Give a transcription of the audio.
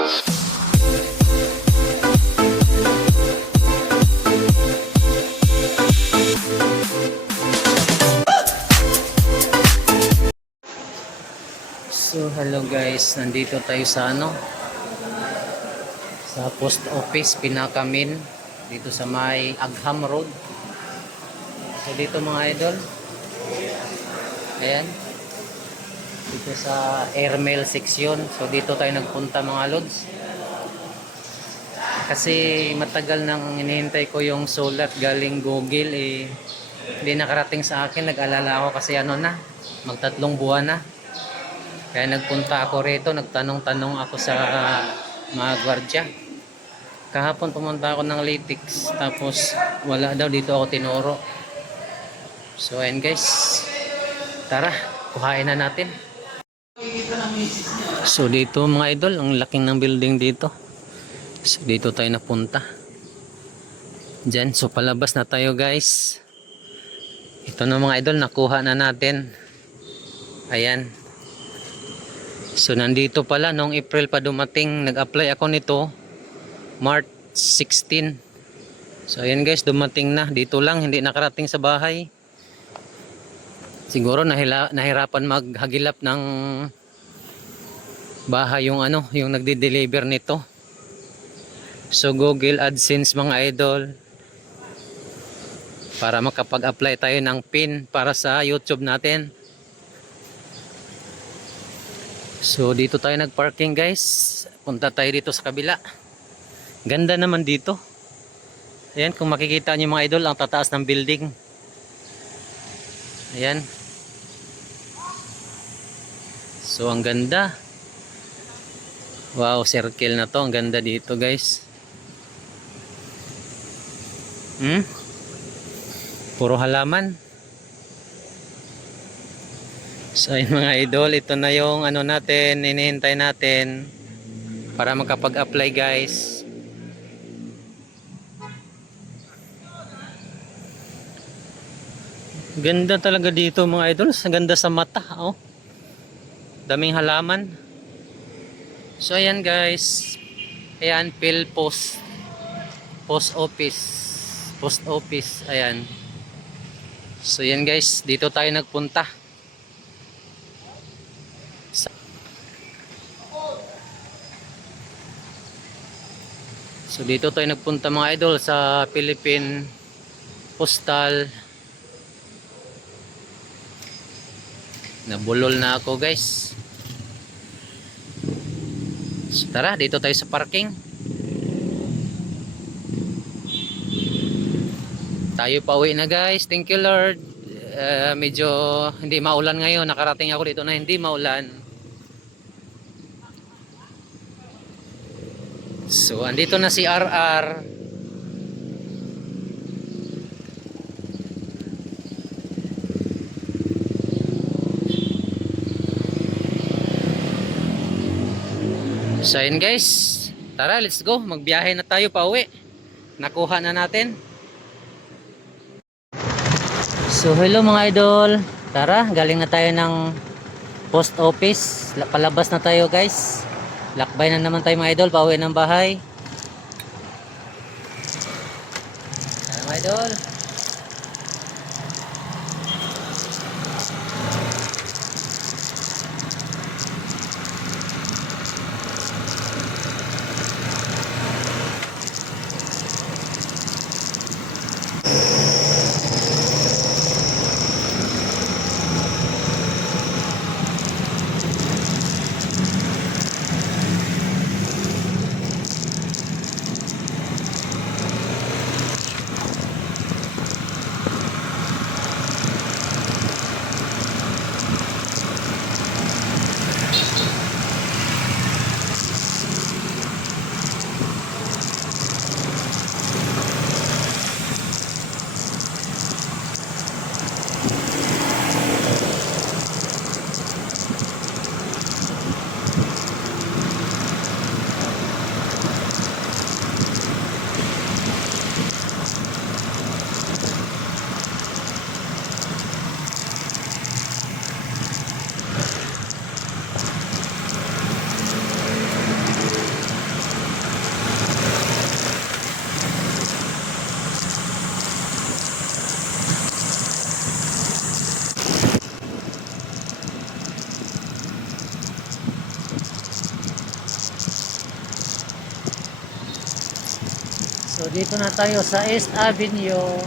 So hello guys, nandito tayo sa sa post office Pinakamin dito sa may Agham Road. So dito mga idol, ayan, dito sa airmail section. So dito tayo nagpunta mga lods, kasi matagal nang hinihintay ko yung sulat galing Google, hindi nakarating sa akin. Nag-alala ako kasi magtatlong buwan na. Kaya nagpunta ako rito, nagtanong-tanong ako sa mga gwardiya. Kahapon pumunta ako ng Litix, tapos wala daw, dito ako tinuro. So ayan guys, tara, kuhain na natin. So dito mga idol, ang laking ng building dito. So dito tayo napunta. Diyan, so palabas na tayo guys. Ito na mga idol, nakuha na natin. Ayan. So nandito pala, noong April pa dumating. Nag-apply ako nito March 16. So ayan guys, dumating na. Dito lang, hindi nakarating sa bahay. Siguro nahirapan maghagilap ng bahay yung yung nagde-deliver nito. So Google AdSense mga idol, para makapag-apply tayo ng PIN para sa YouTube natin. So dito tayo nagparking guys. Punta tayo dito sa kabila. Ganda naman dito. Ayan, kung makikita nyo mga idol, ang tataas ng building. Ayan. So ang ganda. Wow, circle na to. Ang ganda dito guys. Puro halaman. So ayun mga idol, ito na yung natin, hinihintay natin para makapag-apply guys. Ganda talaga dito mga idol, ganda sa mata, oh. Daming halaman. So ayan guys, ayan, PhilPost Post Office, ayan. So ayan guys, dito tayo nagpunta. So dito tayo nagpunta mga idol sa Philippine Postal. Nabulol na ako guys. So tara, dito tayo sa parking. Tayo pa uwi na guys. Thank you Lord. Medyo hindi maulan ngayon. Nakarating ako dito na hindi maulan. So andito na si RR. So yun guys, tara, let's go. Magbiyahe na tayo pa uwi. Nakuha na natin. So hello mga idol. Tara, galing na tayo ng post office. Palabas na tayo guys. Lakbay na naman tayo mga idol, pauwi ng bahay. Tara mga idol. So dito na tayo sa East Avenue.